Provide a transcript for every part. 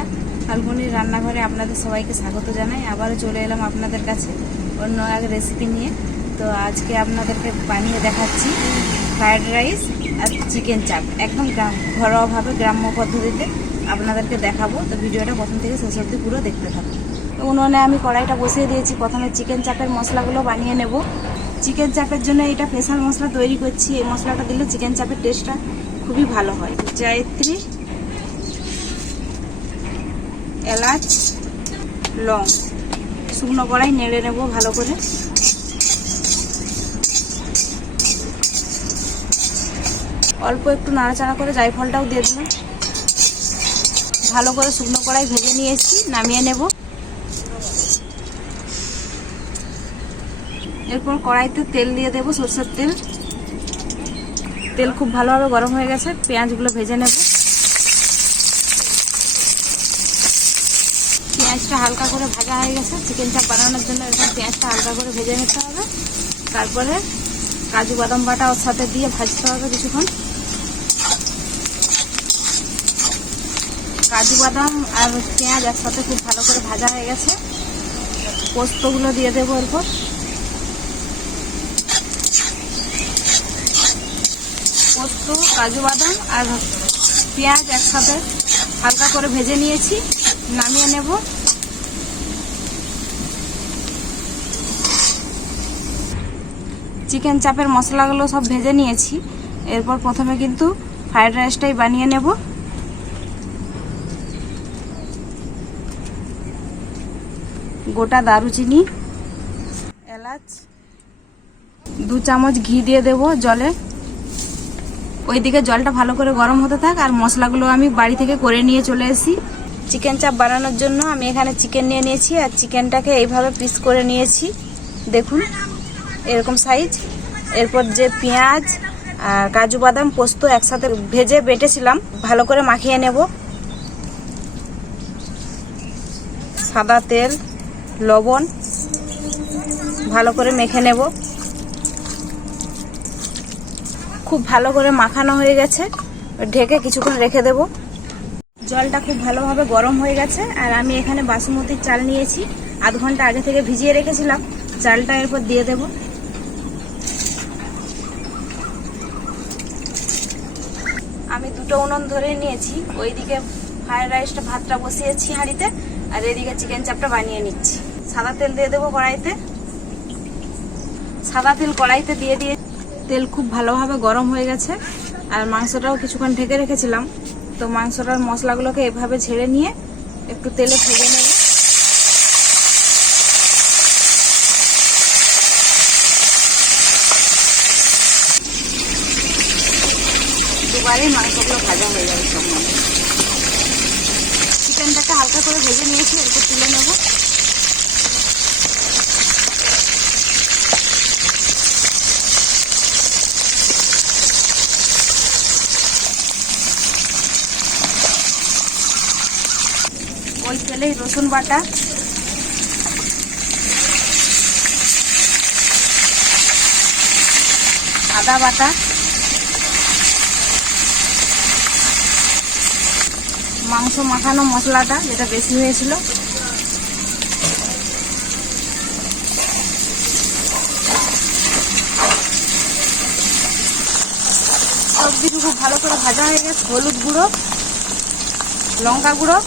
বন্ধুরা, ফাল্গুনির রান্নাঘরে আপনাদের সবাইকে স্বাগত জানাই। আবারও চলে এলাম আপনাদের কাছে অন্য এক রেসিপি নিয়ে। তো আজকে আপনাদেরকে বানিয়ে দেখাচ্ছি ফ্রায়েড রাইস আর চিকেন চাপ, একদম ঘরোয়াভাবে গ্রাম্য পদ্ধতিতে আপনাদেরকে দেখাবো। তো ভিডিওটা প্রথম থেকে শেষ অবধি পুরো দেখতে থাকুন। তো উনুনে আমি কড়াইটা বসিয়ে দিয়েছি। প্রথমে চিকেন চাপের মশলাগুলো বানিয়ে নেব। চিকেন চাপের জন্য এটা স্পেশাল মশলা তৈরি করছি। এই মশলাটা দিলে চিকেন চাপের টেস্টটা খুবই ভালো হয়। জয়ত্রী, এলাচ, লং, শুকনো কড়াই নেড়ে নেব ভালো করে। অল্প একটু নাড়াচাড়া করে জায়ফলটাও দিয়ে দিলাম। ভালো করে শুকনো কড়াই ভেজে নিয়েছি, নামিয়ে নেব। এরপর কড়াইতে তেল দিয়ে দেব, সরষের তেল। তেল খুব ভালোভাবে গরম হয়ে গেছে, পেঁয়াজগুলো ভেজে নেব। পেঁয়াজটা হালকা করে ভাজা হয়ে গেছে। চিকেন চাপ বানানোর জন্য এরকম পেঁয়াজটা হালকা করে ভেজে নিতে হবে। তারপরে কাজু বাদাম বাটা ওর সাথে দিয়ে ভাজতে হবে কিছুক্ষণ। কাজু বাদাম আর পেঁয়াজ একসাথে খুব ভালো করে ভাজা হয়ে গেছে। পোস্তগুলো দিয়ে দেবো এরপর। পোস্ত, কাজু বাদাম আর পেঁয়াজ একসাথে হালকা করে ভেজে নিয়েছি, নামিয়ে নেব। চিকেন চাপের মশলাগুলো সব ভেজে নিয়েছি। এরপর প্রথমে কিন্তু ফ্রাইড রাইসটাই বানিয়ে নেব। গোটা দারুচিনি, এলাচ, 2 চামচ ঘি দিয়ে দেব জলে। ওইদিকে জলটা ভালো করে গরম হতে থাক, আর মশলাগুলো আমি বাড়ি থেকে করে নিয়ে চলে এসেছি। চিকেন চাপ বানানোর জন্য আমি এখানে চিকেন নিয়ে নিয়েছি, আর চিকেনটাকে এইভাবে পিস করে নিয়েছি, দেখুন এরকম সাইজ। এরপর যে পেঁয়াজ, কাজু বাদাম, পোস্ত একসাথে ভেজে বেটেছিলাম, ভালো করে মাখিয়ে নেব। সাদা তেল, লবণ ভালো করে মেখে নেব। খুব ভালো করে মাখানো হয়ে গেছে, ঢেকে কিছুক্ষণ রেখে দেব। জলটা খুব ভালোভাবে গরম হয়ে গেছে, আর আমি এখানে বাসমতির চাল নিয়েছি, আধ ঘন্টা আগে থেকে ভিজিয়ে রেখেছিলাম। চালটা এরপর দিয়ে দেব। আমি 2টো উনুন ধরে নিয়েছি। ওইদিকে ফ্রাইড রাইসটা ভাতটা বসিয়েছি হাঁড়িতে, আর এদিকে চিকেন চাপটা বানিয়ে নিচ্ছি। সাদা তেল দিয়ে দেবো কড়াইতে। সাদা তেল কড়াইতে দিয়ে তেল খুব ভালোভাবে গরম হয়ে গেছে, আর মাংসটাও কিছুক্ষণ ঢেকে রেখেছিলাম। তো মাংসটার মশলাগুলোকে এভাবে ঝেড়ে নিয়ে একটু তেলে ভেজে নেব। দুবারই মাংসগুলো ভাজা হয়ে যাবে সব। চিকেনটাকে হালকা করে ভেজে নিয়েছি, এরপর তুলে নেব। ওই তেলেই রসুন বাটা, আদা বাটা, মাংস মাখানো মশলাটা যেটা বেশি হয়েছিল, সব কিছু খুব ভালো করে ভাজা হয়ে গেছে। হলুদ গুঁড়ো, লঙ্কা গুঁড়ো,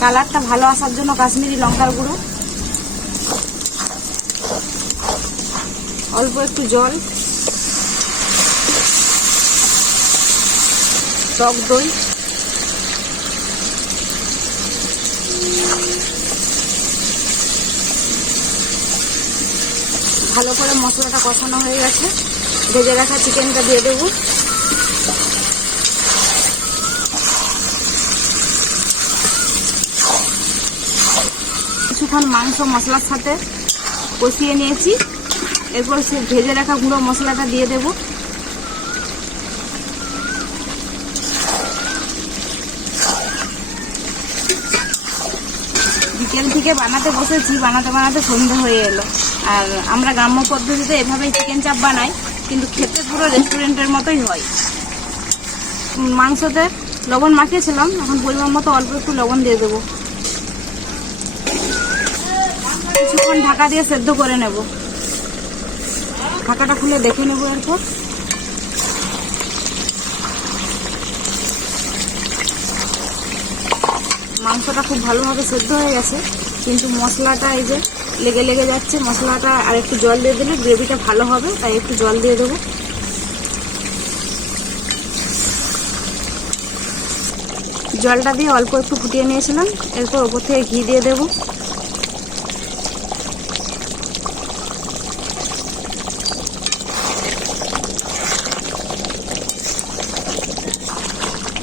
কালারটা ভালো আসার জন্য কাশ্মীরি লঙ্কার গুঁড়ো, অল্প একটু জল, টক দই, ভালো করে মশলাটা কষানো হয়ে গেছে। ভেজে রাখা চিকেনটা দিয়ে দেবো। কিছুক্ষণ মাংস মশলার সাথে কষিয়ে নিয়েছি। এরপর সে ভেজে রাখা গুঁড়ো মশলাটা দিয়ে দেব। বিকেল থেকে বানাতে বসেছি, বানাতে বানাতে সন্ধ্যা হয়ে এলো। আর আমরা গ্রাম্য পদ্ধতিতে এভাবেই চিকেন চাপ বানাই, কিন্তু খেতে পুরো রেস্টুরেন্টের মতোই হয়। মাংসতে লবণ মাখিয়েছিলাম, এখন পরিমাণ মতো অল্প একটু লবণ দিয়ে দেবো। কিছুক্ষণ ঢাকা দিয়ে সেদ্ধ করে নেব। ঢাকাটা খুলে দেখে নেব। এরপর মাংসটা খুব ভালোভাবে সেদ্ধ হয়ে গেছে, কিন্তু মশলাটা এই যে লেগে লেগে যাচ্ছে। মশলাটা আর একটু জল দিয়ে দিলে গ্রেভিটা ভালো হবে, তাই একটু জল দিয়ে দেবো। জলটা দিয়ে অল্প একটু ফুটিয়ে নিয়েছিলাম। এরপর ওপর থেকে ঘি দিয়ে দেবো।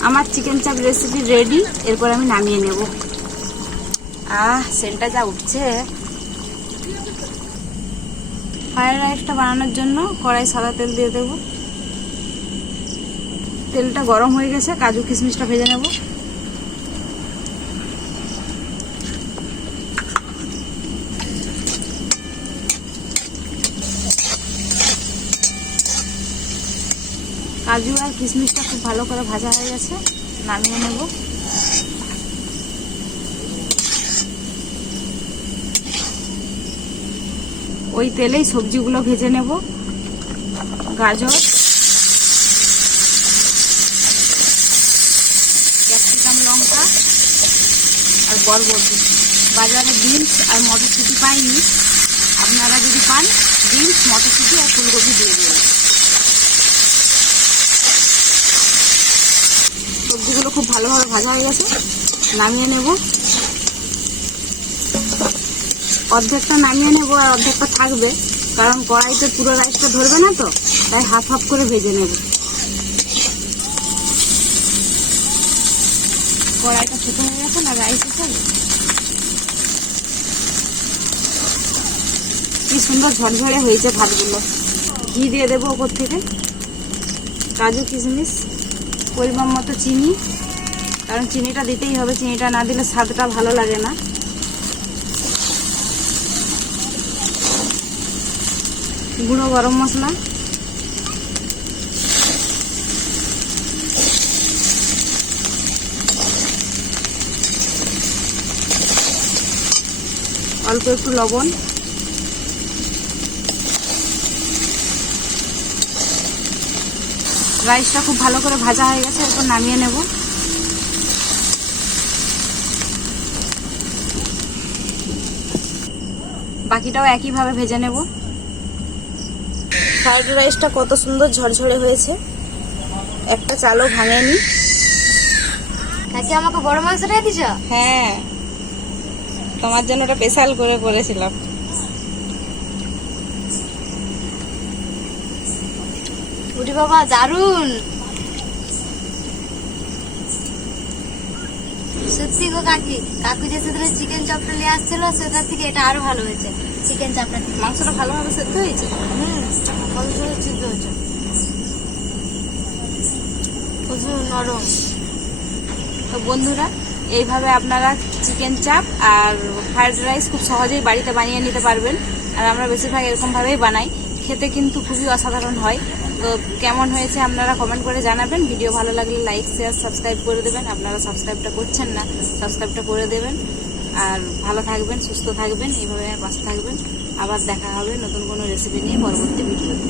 আমার চিকেন চাপ রেসিপি রেডি। এরপর আমি নামিয়ে নেব। সেন্টটা যা উঠছে। ফ্রাইড রাইসটা বানানোর জন্য কড়াই সাদা তেল দিয়ে দেবো। তেলটা গরম হয়ে গেছে, কাজু কিশমিশটা ভেজে নেব। কাজু আর কিশমিশটা খুব ভালো করে ভাজা হয়ে গেছে, নামিয়ে নেব। ওই তেলেই সবজিগুলো ভেজে নেব। গাজর, ক্যাপসিকাম, লঙ্কা আর বরবটি। বাজারে বিনস আর মটরশুঁটি পাইনি, আপনারা যদি পান বিনস, মটরশুঁটি আর ফুলকপি দিয়ে দেবেন। সবজিগুলো খুব ভালোভাবে ভাজা হয়ে গেছে, নামিয়ে নেব। অর্ধেকটা নামিয়ে নেব আর অর্ধেকটা থাকবে, কারণ কড়াইতে পুরো রাইসটা ধরবে না তো, তাই হাফ হাফ করে ভেজে নেব। কড়াইটা ছোট হয়ে গেছে না রাইস হিসাবে। কি সুন্দর ঝরঝরে হয়েছে ভাতগুলো। ঘি দিয়ে দেবো ওপর থেকে, কাজু কিশমিশ, পরিমাণ মতো চিনি, কারণ চিনিটা দিতেই হবে, চিনিটা না দিলে স্বাদটা ভালো লাগে না। গুঁড়ো গরম মশলা, অল্প একটু লবণ, রাইসটা খুব ভালো করে ভাজা হয়ে গেছে, এরপর নামিয়ে নেব। বাকিটাও একইভাবে ভেজে নেব। ফ্রাইড রাইসটা কত সুন্দর ঝরঝরে হয়েছে, একটা চালও ভাঙেনি। কাকি আমাকে বড় মাংসটাই দিছ? হ্যাঁ, তোমার জন্য ওটা স্পেশাল করে করেছিলাম। উঠি বাবা, দারুন। সত্যি গো কাকি, কাকু যে সেদিন চিকেন চপটা নিয়ে আসছিল সেটার থেকে এটা আরো ভালো হয়েছে। চিকেন চাপটা মাংসটা ভালোভাবে সেদ্ধ হয়েছে। কত সুন্দর সিদ্ধ হয়েছে, প্রচুর নরম। তো বন্ধুরা, এইভাবে আপনারা চিকেন চাপ আর ফ্রাইড রাইস খুব সহজেই বাড়িতে বানিয়ে নিতে পারবেন। আর আমরা বেশিরভাগ এরকমভাবেই বানাই, খেতে কিন্তু খুবই অসাধারণ হয়। তো কেমন হয়েছে আপনারা কমেন্ট করে জানাবেন। ভিডিও ভালো লাগলে লাইক, শেয়ার, সাবস্ক্রাইব করে দেবেন। আপনারা সাবস্ক্রাইবটা করছেন না, সাবস্ক্রাইবটা করে দেবেন। আর ভালো থাকবেন, সুস্থ থাকবেন, এইভাবে পাশে থাকবেন। আবার দেখা হবে নতুন কোনো রেসিপি নিয়ে পরবর্তী ভিডিওতে।